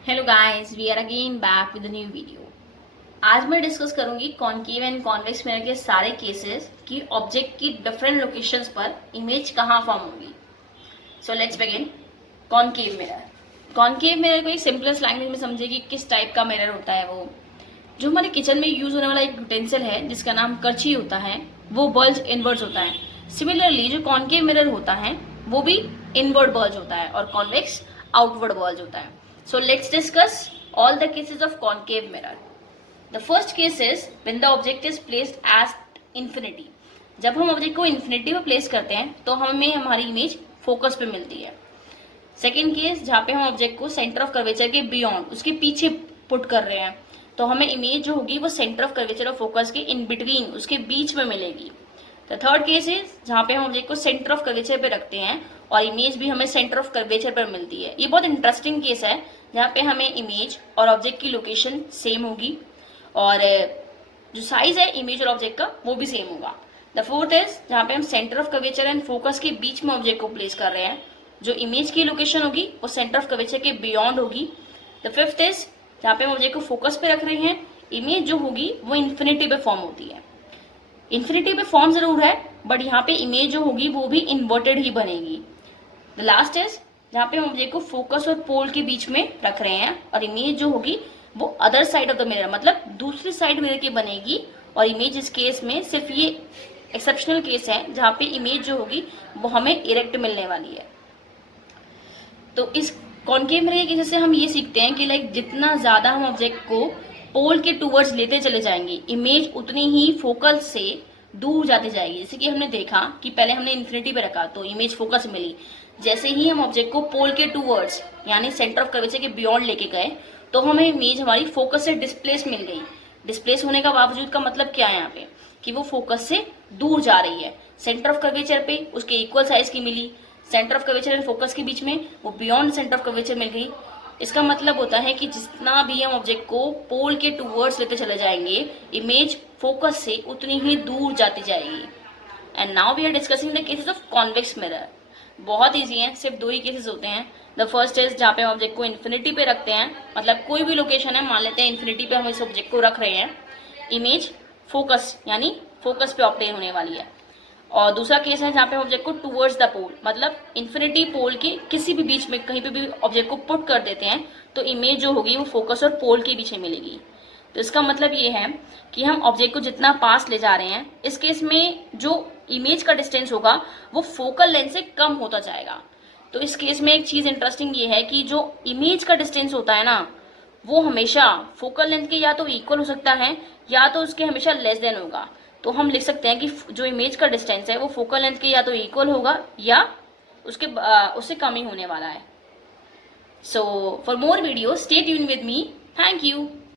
Hello guys, we are again back with new video. आज मैं discuss करूंगी concave and convex mirror के सारे केसेस कि ऑब्जेक्ट की डिफरेंट लोकेशंस पर इमेज कहाँ फॉर्म होगी। So let's begin. Concave mirror. Concave mirror को एक सिंपलेस्ट लैंग्वेज में समझिए कि किस टाइप का मिरर होता है। वो जो हमारे किचन में यूज होने वाला एक यूटेंसिल है जिसका नाम करछी होता है, वो बल्ज इनवर्ड्स होता है। सिमिलरली जो कॉन्केव मिरर होता है वो भी इनवर्ड बल्ज होता है और कॉन्वेक्स आउटवर्ड बल्ज होता है। So let's discuss all the cases of concave mirror. The first case is when the object is placed at infinity. जब हम ऑब्जेक्ट को इन्फिनिटी पे प्लेस करते हैं तो हमें हमारी इमेज फोकस पे मिलती है। सेकेंड केस जहाँ पे हम ऑब्जेक्ट को सेंटर ऑफ कर्वेचर के बियॉन्ड, उसके पीछे पुट कर रहे हैं, तो हमें इमेज जो होगी वो सेंटर ऑफ कर्वेचर और फोकस के इन बिटवीन, उसके बीच में मिलेगी। द थर्ड केस इज जहाँ पे हम ऑब्जेक्ट को सेंटर ऑफ कर्वेचर पे रखते हैं और इमेज भी हमें सेंटर ऑफ कर्वेचर पर मिलती है। ये बहुत इंटरेस्टिंग केस है जहाँ पे हमें इमेज और ऑब्जेक्ट की लोकेशन सेम होगी और जो साइज है इमेज और ऑब्जेक्ट का वो भी सेम होगा। द फोर्थ इज जहाँ पे हम centre of curvature and focus के बीच में ऑब्जेक्ट को प्लेस कर रहे हैं, जो इमेज की लोकेशन होगी वो सेंटर ऑफ कर्वेचर के बियॉन्ड होगी। द फिफ्थ इज जहाँ पे हम ऑब्जेक्ट को फोकस पे रख रहे हैं, इमेज जो होगी वो इन्फिनिटी पे फॉर्म होती है। इन्फिनिटी पे फॉर्म जरूर है बट यहाँ पे इमेज जो होगी वो भी इन्वर्टेड ही बनेगी। द लास्ट इज जहाँ पे हम ऑब्जेक्ट को फोकस और पोल के बीच में रख रहे हैं और इमेज जो होगी वो other side of the mirror, मतलब दूसरी साइड मिरर की बनेगी। और इमेज इस केस में सिर्फ ये एक्सेप्शनल केस है जहाँ पे इमेज जो होगी वो हमें इरेक्ट मिलने वाली है। तो इस कॉन्केव मिरर के केस से हम ये सीखते हैं कि लाइक जितना ज्यादा हम ऑब्जेक्ट को पोल के टूवर्ड्स लेते चले जाएंगे, इमेज उतनी ही फोकल से दूर जाती जाएगी। जैसे कि हमने देखा कि पहले हमने इन्फिनिटी पे रखा तो इमेज फोकस मिली, जैसे ही हम ऑब्जेक्ट को पोल के टूवर्ड्स यानी सेंटर ऑफ कर्वेचर के बियॉन्ड लेके गए तो हमें इमेज हमारी फोकस से डिस्प्लेस मिल गई। डिस्प्लेस होने का बावजूद का मतलब क्या है यहाँ पे कि वो फोकस से दूर जा रही है। सेंटर ऑफ कर्वेचर पे उसके इक्वल साइज की मिली, centre of curvature and focus के बीच में वो बियॉन्ड सेंटर ऑफ कर्वेचर मिल गई। इसका मतलब होता है कि जितना भी हम ऑब्जेक्ट को पोल के टूवर्ड्स लेते चले जाएंगे, इमेज फोकस से उतनी ही दूर जाती जाएगी। And now we are discussing the cases of convex mirror. बहुत ईजी है, सिर्फ दो ही केसेस होते हैं। द फर्स्ट इज जहाँ पे हम ऑब्जेक्ट को इन्फिनिटी पे रखते हैं, मतलब कोई भी लोकेशन है, मान लेते हैं इन्फिनिटी पे हम इस ऑब्जेक्ट को रख रहे हैं, इमेज फोकस यानी फोकस पे ऑब्टेन होने वाली है। और दूसरा केस है जहाँ पे ऑब्जेक्ट को टूवर्ड्स द पोल, मतलब इन्फिनिटी पोल के किसी भी बीच में कहीं पे भी ऑब्जेक्ट को पुट कर देते हैं तो इमेज जो होगी वो फोकस और पोल के बीच में मिलेगी। तो इसका मतलब ये है कि हम ऑब्जेक्ट को जितना पास ले जा रहे हैं, इस केस में जो इमेज का डिस्टेंस होगा वो फोकल लेंथ से कम होता जाएगा। तो इस केस में एक चीज इंटरेस्टिंग ये है कि जो इमेज का डिस्टेंस होता है ना, वो हमेशा फोकल लेंथ के या तो इक्वल हो सकता है या तो उसके हमेशा लेस देन होगा। तो हम लिख सकते हैं कि जो इमेज का डिस्टेंस है वो फोकल लेंथ के या तो इक्वल होगा या उससे कम ही होने वाला है। So for more video stay tune with me. Thank you.